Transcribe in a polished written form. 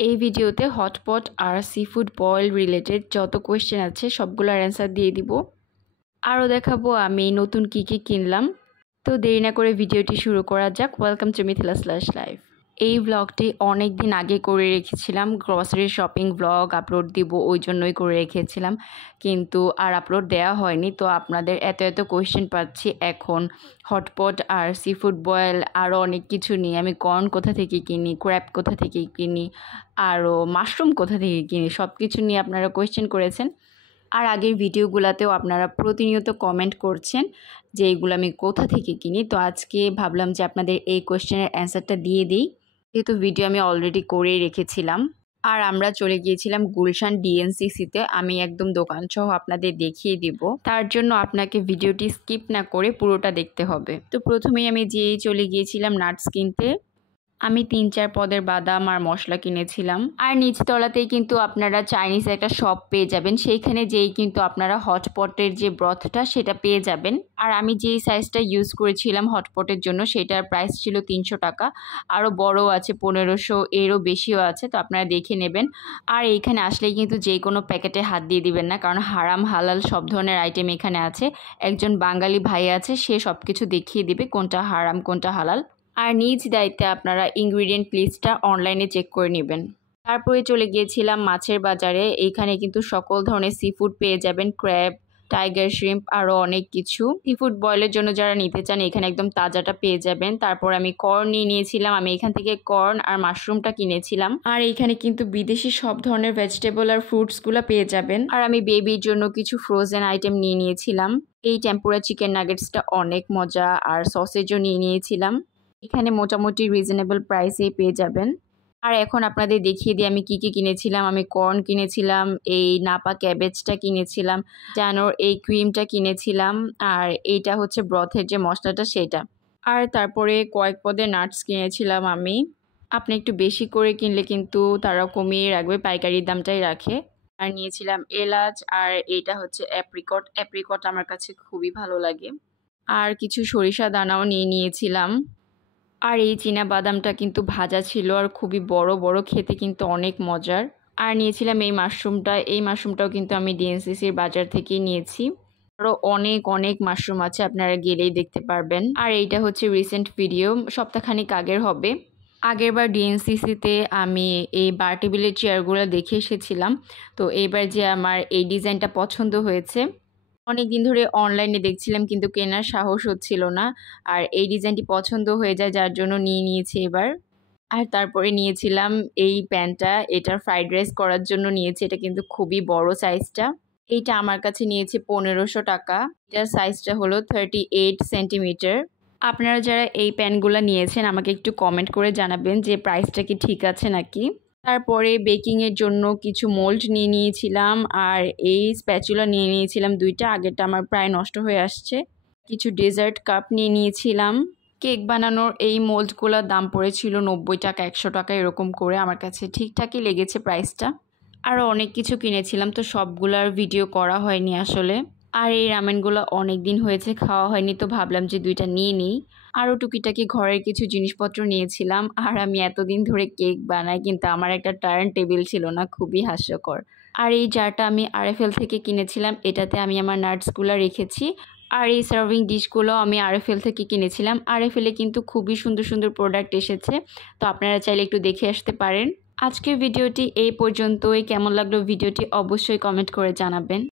এই ভিডিওতে হটপট আর seafood boil related যত কোয়েশ্চেন আছে সবগুলোর অ্যান্সার দিয়ে দিব। আরও দেখাবো আমি নতুন কী কী কিনলাম। তো দেরি না করে ভিডিওটি শুরু করা যাক। Welcome to Mithila life. এই ব্লগটি অনেক দিন আগে করে রেখেছিলাম, গ্রসারি শপিং ব্লগ আপলোড দিব ওই জন্যই করে রেখেছিলাম, কিন্তু আর আপলোড দেওয়া হয়নি। তো আপনাদের এত কোয়েশ্চেন পাচ্ছি এখন হটপট আর সিফুড বয়েল আরও অনেক কিছু নিয়ে। আমি কর্ন কোথা থেকে কিনি, ক্র্যাব কোথা থেকে কিনি, আরও মাশরুম কোথা থেকে কিনি, সব কিছু নিয়ে আপনারা কোয়েশ্চেন করেছেন। আর আগের ভিডিওগুলোতেও আপনারা প্রতিনিয়ত কমেন্ট করছেন যে এইগুলো আমি কোথা থেকে কিনি। তো আজকে ভাবলাম যে আপনাদের এই কোয়েশ্চেনের অ্যান্সারটা দিয়ে দিই, যেহেতু ভিডিও আমি অলরেডি করেই রেখেছিলাম। আর আমরা চলে গিয়েছিলাম গুলশান ডিএনসিসিতে। আমি একদম দোকান সহ আপনাদের দেখিয়ে দিব, তার জন্য আপনাকে ভিডিওটি স্কিপ না করে পুরোটা দেখতে হবে। তো প্রথমেই আমি চলে গিয়েছিলাম নাটস কিনতে। আমি 3-4 পদের বাদাম আর মশলা কিনেছিলাম। আর নিচতলাতেই কিন্তু আপনারা চাইনিজ একটা শপ পেয়ে যাবেন, সেইখানে যেই কিন্তু আপনারা হটপটের যে ব্রথটা সেটা পেয়ে যাবেন। আর আমি যেই সাইজটা ইউজ করেছিলাম হটপটের জন্য সেটার প্রাইস ছিল 300 টাকা। আরও বড়ও আছে, 1500 এরও বেশিও আছে, তো আপনারা দেখে নেবেন। আর এইখানে আসলেই কিন্তু যে কোনো প্যাকেটে হাত দিয়ে দিবেন না, কারণ হারাম হালাল সব ধরনের আইটেম এখানে আছে। একজন বাঙালি ভাই আছে, সে সব কিছু দেখিয়ে দিবে কোনটা হারাম কোনটা হালাল। আর নিজ দায়িত্বে আপনারা ইনগ্রিডিয়েন্ট লিস্টটা অনলাইনে চেক করে নেবেন। তারপরে চলে গিয়েছিলাম মাছের বাজারে। এইখানে কিন্তু সকল ধরনের সিফুড পেয়ে যাবেন, ক্র্যাব, টাইগার শ্রিম্প, আরও অনেক কিছু। সিফুড বয়েলের জন্য যারা নিতে চান এখানে একদম তাজাটা পেয়ে যাবেন। তারপর আমি কর্ন নিয়েছিলাম, আমি এখান থেকে কর্ন আর মাশরুমটা কিনেছিলাম। আর এইখানে কিন্তু বিদেশি সব ধরনের ভেজিটেবল আর ফ্রুটসগুলো পেয়ে যাবেন। আর আমি বেবির জন্য কিছু ফ্রোজেন আইটেম নিয়েছিলাম। এই টেম্পুরা চিকেন নাগেটসটা অনেক মজা, আর সসেজও নিয়েছিলাম। এখানে মোটামুটি রিজনেবল প্রাইসেই পেয়ে যাবেন। আর এখন আপনাদের দেখিয়ে দিই আমি কি কিনেছিলাম। আমি কর্ন কিনেছিলাম, এই নাপা ক্যাবেজটা কিনেছিলাম, জানোর এই ক্রিমটা কিনেছিলাম, আর এইটা হচ্ছে ব্রথের যে মশলাটা সেটা। আর তারপরে কয়েক পদের নাটস কিনেছিলাম আমি। আপনি একটু বেশি করে কিনলে কিন্তু তারা কমিয়ে রাখবে, পাইকারি দামটাই রাখে। আর নিয়েছিলাম এলাচ, আর এইটা হচ্ছে অ্যাপ্রিকট আমার কাছে খুবই ভালো লাগে। আর কিছু সরিষা দানাও নিয়েছিলাম। আর এই চীনা বাদামটা কিন্তু ভাজা ছিল আর খুবই বড় বড়, খেতে কিন্তু অনেক মজার। আর নিয়েছিলাম এই মাশরুমটাও কিন্তু আমি ডিএনসিসির বাজার থেকেই নিয়েছি। আরও অনেক মাশরুম আছে, আপনারা গেলেই দেখতে পারবেন। আর এইটা হচ্ছে রিসেন্ট ভিডিও, সপ্তাহখানিক আগের হবে। আগেরবার ডিএনসিসিতে আমি এই বার টেবিলের চেয়ারগুলো দেখে এসেছিলাম, তো এইবার যে আমার এই ডিজাইনটা পছন্দ হয়েছে। অনেক দিন ধরে অনলাইনে দেখছিলাম কিন্তু কেনার সাহস হচ্ছিল না, আর এই ডিজাইনটি পছন্দ হয়ে যায় যার জন্য নিয়েছি এবার। আর তারপরে নিয়েছিলাম এই প্যানটা, এটার ফ্রাইড রাইস করার জন্য নিয়েছি। এটা কিন্তু খুবই বড় সাইজটা। এইটা আমার কাছে নিয়েছে 1500 টাকা। এটার সাইজটা হলো 38 সেন্টিমিটার। আপনারা যারা এই প্যানগুলো নিয়েছেন আমাকে একটু কমেন্ট করে জানাবেন যে প্রাইসটা কি ঠিক আছে নাকি। তারপরে বেকিংয়ের জন্য কিছু মোল্ড নিয়েছিলাম, আর এই স্প্যাচুলা নিয়েছিলাম 2টা। আগেরটা আমার প্রায় নষ্ট হয়ে আসছে। কিছু ডেজার্ট কাপ নিয়েছিলাম। কেক বানানোর এই মোল্ডগুলোর দাম পড়েছিল 90 টাকা, 100 টাকা এরকম করে। আমার কাছে ঠিকঠাকই লেগেছে প্রাইসটা। আরও অনেক কিছু কিনেছিলাম, তো সবগুলার ভিডিও করা হয়নি আসলে। আর এই রামেনগুলো অনেক দিন হয়েছে খাওয়া হয়নি, তো ভাবলাম যে 2টা নিয়ে নিই। আরও টুকিটাকি ঘরের কিছু জিনিসপত্র নিয়েছিলাম। আর আমি এতদিন ধরে কেক বানাই, কিন্তু আমার একটা টার্ন টেবিল ছিল না, খুবই হাস্যকর। আর এই জারটা আমি আরএফএল থেকে কিনেছিলাম, এটাতে আমি আমার নাটসগুলো রেখেছি। আর এই সার্ভিং ডিশগুলো আমি আরএফএল থেকে কিনেছিলাম। আরএফএলে কিন্তু খুবই সুন্দর প্রোডাক্ট এসেছে, তো আপনারা চাইলে একটু দেখে আসতে পারেন। আজকের ভিডিওটি এই পর্যন্তই। কেমন লাগলো ভিডিওটি অবশ্যই কমেন্ট করে জানাবেন।